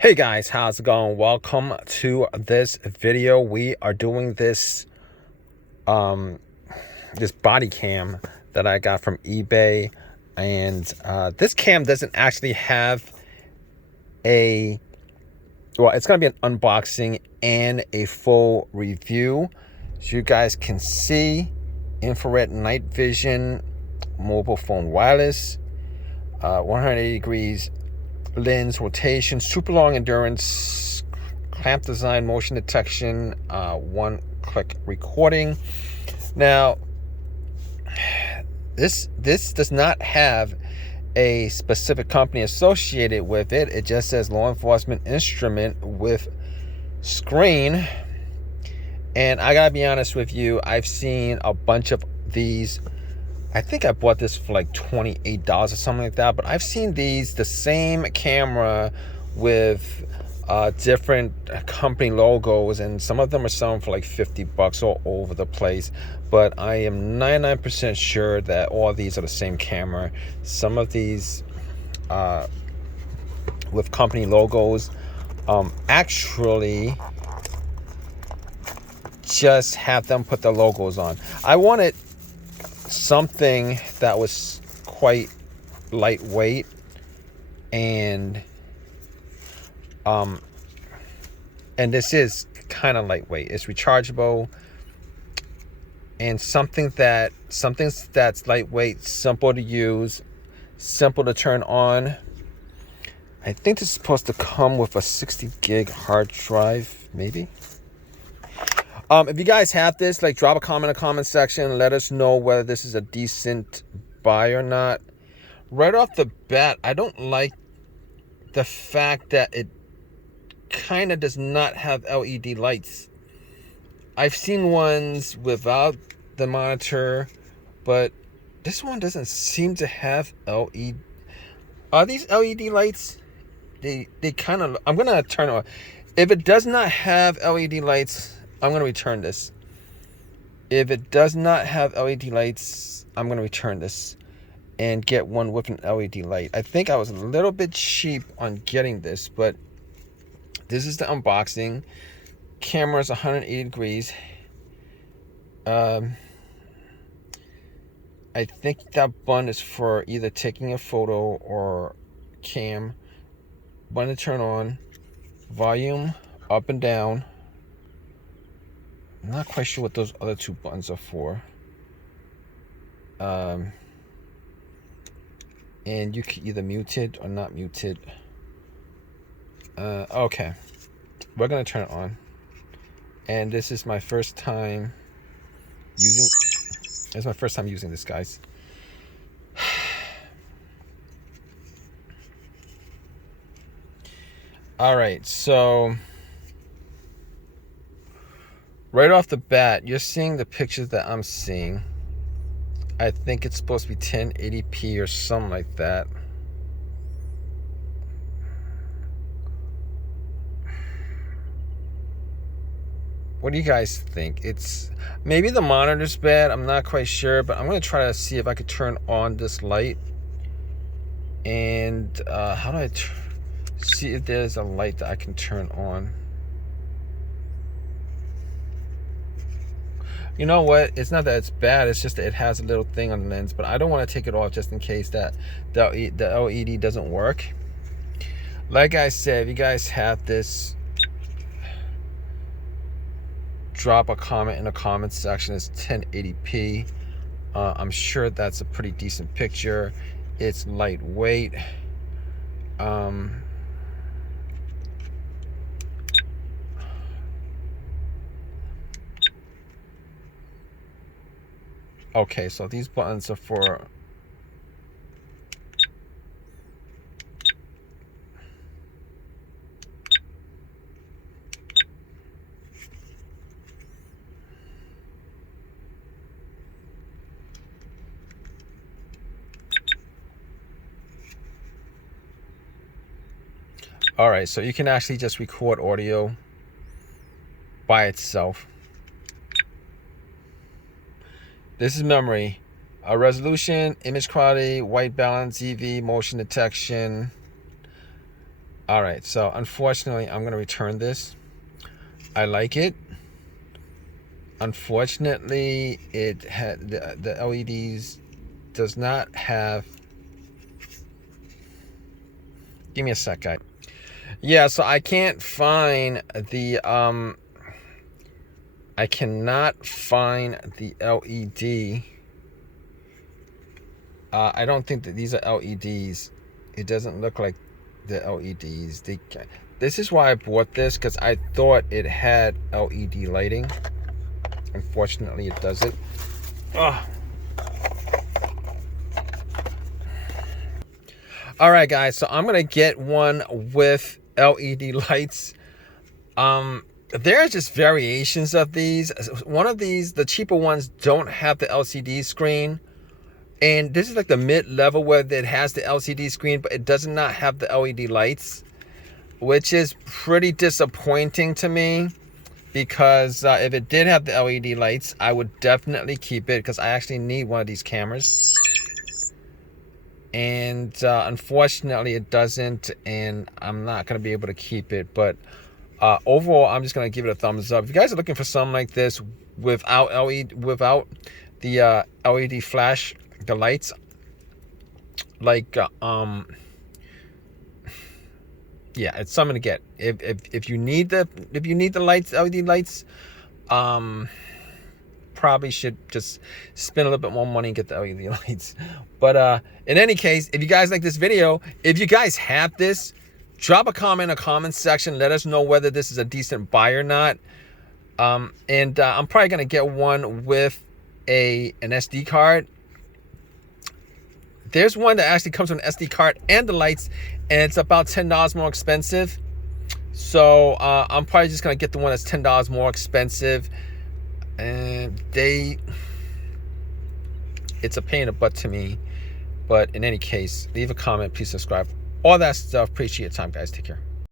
Hey guys, how's it going? Welcome to this video. We are doing this this body cam that I got from eBay, and this cam doesn't actually have it's gonna be an unboxing and a full review. So you guys can see infrared night vision, mobile phone wireless, 180 degrees lens rotation, super long endurance, clamp design, motion detection, one-click recording. Now, this does not have a specific company associated with it. It just says law enforcement instrument with screen. And I gotta be honest with you, I've seen a bunch of these. I think I bought this for like $28 or something like that, but I've seen the same camera with different company logos, and some of them are selling for like $50 all over the place. But I am 99% sure that all these are the same camera. Some of these with company logos actually just have them put the logos on. I wanted something that was quite lightweight and this is kind of lightweight. It's rechargeable, and something that's lightweight, simple to use, simple to turn on. I think this is supposed to come with a 60 gig hard drive, maybe. If you guys have this, like, drop a comment in the comment section. Let us know whether this is a decent buy or not. Right off the bat, I don't like the fact that it kind of does not have LED lights. I've seen ones without the monitor, but this one doesn't seem to have LED. Are these LED lights? They kind of, I'm gonna turn on. If it does not have LED lights, I'm going to return this. If it does not have LED lights, I'm going to return this and get one with an LED light. I think I was a little bit cheap on getting this, but this is the unboxing. Camera's 180 degrees. I think that button is for either taking a photo or cam. Button to turn on. Volume up and down. I'm not quite sure what those other two buttons are for. And you can either mute it or not mute it. Okay. We're going to turn it on. And this is my first time using... It's my first time using this, guys. Alright, so... right off the bat, you're seeing the pictures that I'm seeing. I think it's supposed to be 1080p or something like that. What do you guys think? It's maybe the monitor's bad. I'm not quite sure, but I'm going to try to see if I could turn on this light. And how do I see if there's a light that I can turn on? You know what? It's not that it's bad. It's just that it has a little thing on the lens. But I don't want to take it off just in case that the LED doesn't work. Like I said, if you guys have this, drop a comment in the comment section. It's 1080p. I'm sure that's a pretty decent picture. It's lightweight. Okay, so these buttons are for... Alright, so you can actually just record audio by itself. This is memory. Resolution, image quality, white balance, EV, motion detection. All right, so unfortunately, I'm going to return this. I like it. Unfortunately, it had the LEDs does not have. Give me a sec, guys. Yeah, so I can't find the I cannot find the LED. I don't think that these are LEDs. It doesn't look like the LEDs. This is why I bought this, because I thought it had LED lighting. Unfortunately, it doesn't. Ugh. All right, guys. So I'm gonna get one with LED lights. There's just variations of these. One of these, the cheaper ones, don't have the LCD screen. And this is like the mid-level where it has the LCD screen, but it does not have the LED lights, which is pretty disappointing to me, because if it did have the LED lights, I would definitely keep it, because I actually need one of these cameras. And unfortunately, it doesn't, and I'm not going to be able to keep it. But overall, I'm just going to give it a thumbs up. If you guys are looking for something like this without the LED flash, the lights, like yeah, it's something to get. If you need the lights, LED lights, probably should just spend a little bit more money and get the LED lights. But in any case, if you guys like this video, if you guys have this, drop a comment in the comment section. Let us know whether this is a decent buy or not. And I'm probably gonna get one with an SD card. There's one that actually comes with an SD card and the lights, and it's about $10 more expensive. So I'm probably just gonna get the one that's $10 more expensive. And it's a pain in the butt to me. But in any case, leave a comment, please subscribe, all that stuff. Appreciate your time, guys. Take care.